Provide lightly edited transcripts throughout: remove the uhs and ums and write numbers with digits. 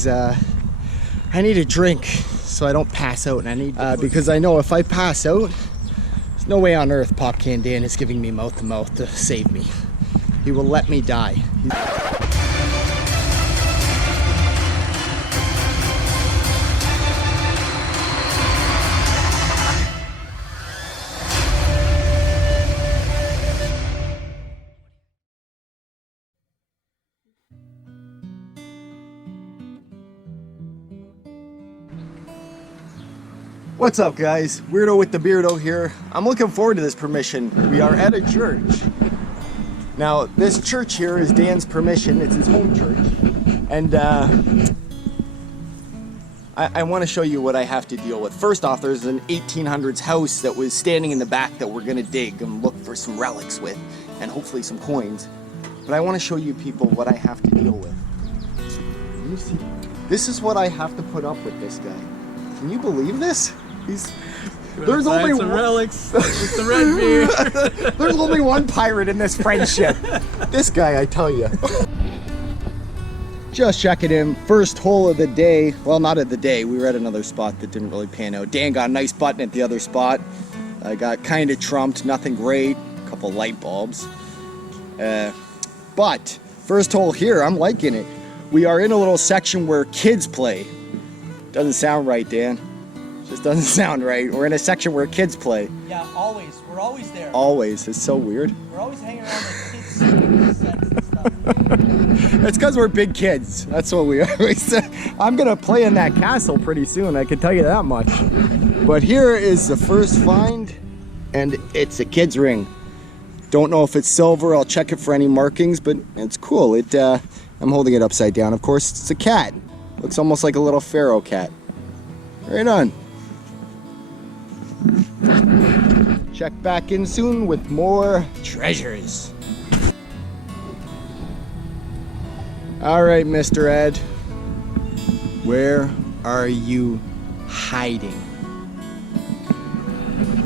I need a drink so I don't pass out, and I need because I know if I pass out, there's no way on earth Pop Can Dan is giving me mouth to mouth to save me. He will let me die. What's up, guys? Weirdo with the Beardo here. I'm looking forward to this permission. We are at a church. Now, this church here is Dan's permission. It's his home church. And I want to show you what I have to deal with. First off, there's an 1800s house that was standing in the back that we're going to dig and look for some relics with, and hopefully some coins. But I want to show you people what I have to deal with. You see, this is what I have to put up with this guy. Can you believe this? There's only some relics with the red beer. There's only one pirate in this friendship. This guy, I tell you. Just checking in. First hole of the day. Well, not of the day. We were at another spot that didn't really pan out. Dan got a nice button at the other spot. I got kind of trumped. Nothing great. A couple light bulbs. But first hole here, I'm liking it. We are in a little section where kids play. Doesn't sound right, Dan. Just doesn't sound right. We're in a section where kids play. Yeah, always. We're always there. Always. It's so weird. We're always hanging around the kids' sets and stuff. It's because we're big kids. That's what we always say. I'm going to play in that castle pretty soon, I can tell you that much. But here is the first find, and it's a kid's ring. Don't know if it's silver. I'll check it for any markings, but it's cool. I'm holding it upside down. Of course, it's a cat. Looks almost like a little pharaoh cat. Right on. Check back in soon with more treasures. All right, Mr. Ed. Where are you hiding?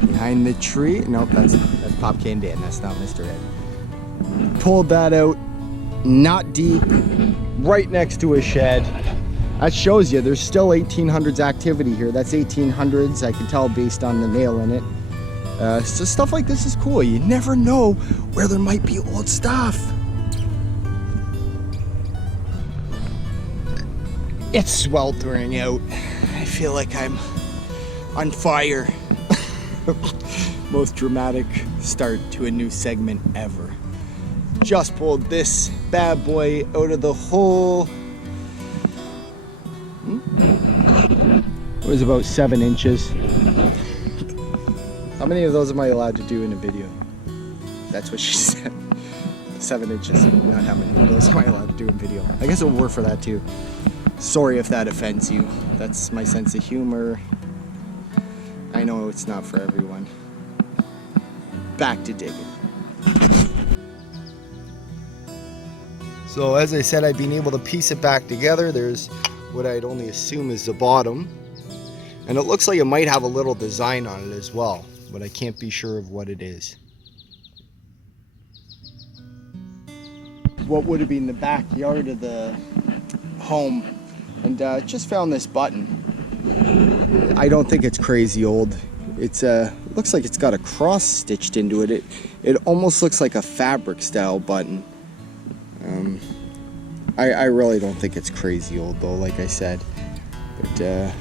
Behind the tree? Nope, that's Pop Can Dan. That's not Mr. Ed. Pulled that out. Not deep. Right next to a shed. That shows you there's still 1800s activity here. That's 1800s, I can tell based on the nail in it. So stuff like this is cool. You never know where there might be old stuff. It's sweltering out. I feel like I'm on fire. Most dramatic start to a new segment ever. Just pulled this bad boy out of the hole. It was about 7 inches. How many of those am I allowed to do in a video? That's what she said. 7 inches. Not how many of those am I allowed to do in video. I guess it'll work for that too. Sorry if that offends you. That's my sense of humor. I know it's not for everyone. Back to digging. So as I said, I've been able to piece it back together. There's what I'd only assume is the bottom. And it looks like it might have a little design on it as well, but I can't be sure of what it is. What would have been the backyard of the home, and just found this button. I don't think it's crazy old. It's looks like it's got a cross stitched into it. It almost looks like a fabric style button. I really don't think it's crazy old though, like I said. But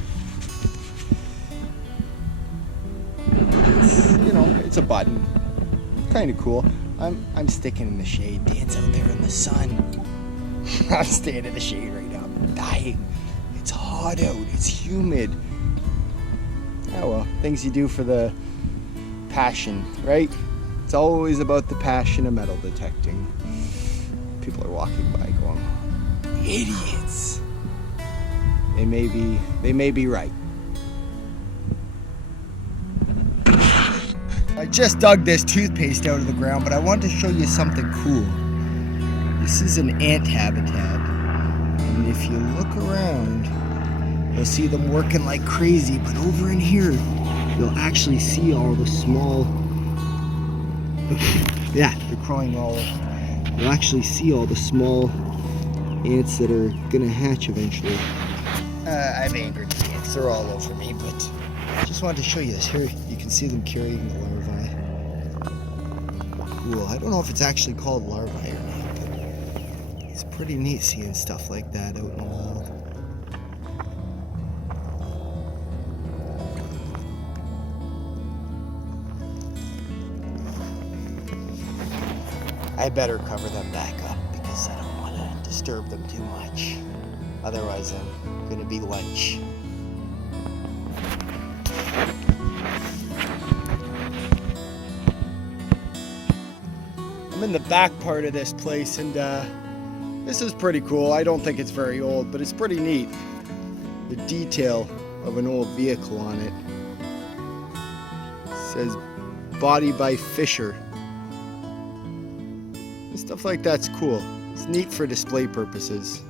it's a button. Kind of cool. I'm sticking in the shade. Dan's out there in the sun. I'm staying in the shade right now. I'm dying. It's hot out. It's humid. Oh well, things you do for the passion, right? It's always about the passion of metal detecting. People are walking by going, idiots. They may be right. I just dug this toothpaste out of the ground, but I wanted to show you something cool. This is an ant habitat, and if you look around, you'll see them working like crazy, but over in here, you'll actually see all the small, yeah, they're crawling all over. You'll actually see all the small ants that are gonna hatch eventually. I have angry ants. They're all over me, but I just wanted to show you this. Here, you can see them carrying the larvae. Cool. I don't know if it's actually called larvae or not, but it's pretty neat seeing stuff like that out in the wild. I better cover them back up because I don't want to disturb them too much. Otherwise, I'm going to be lunch. I'm in the back part of this place, and this is pretty cool. I don't think it's very old, but it's pretty neat. The detail of an old vehicle on it. It says Body by Fisher. And stuff like that's cool. It's neat for display purposes.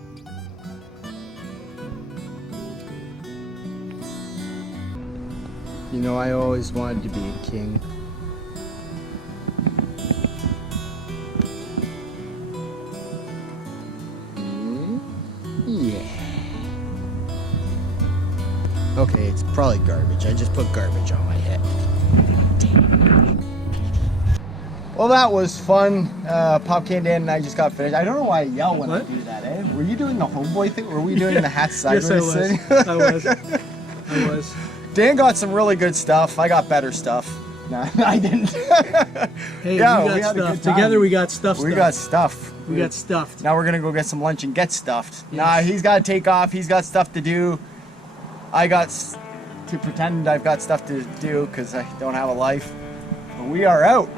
You know, I always wanted to be a king. Yeah. Okay, it's probably garbage. I just put garbage on my head. Well, that was fun. Popcan Dan and I just got finished. I don't know why I yell when I do that, eh? Were you doing the homeboy thing? Were we doing the hat sideways thing? I was. Dan got some really good stuff. I got better stuff. Nah, I didn't. Hey, yeah, we got stuff. Together we got stuff. We got stuff. We got stuffed. Now we're gonna go get some lunch and get stuffed. Yes. Nah, he's got to take off. He's got stuff to do. I got to pretend I've got stuff to do because I don't have a life. But we are out.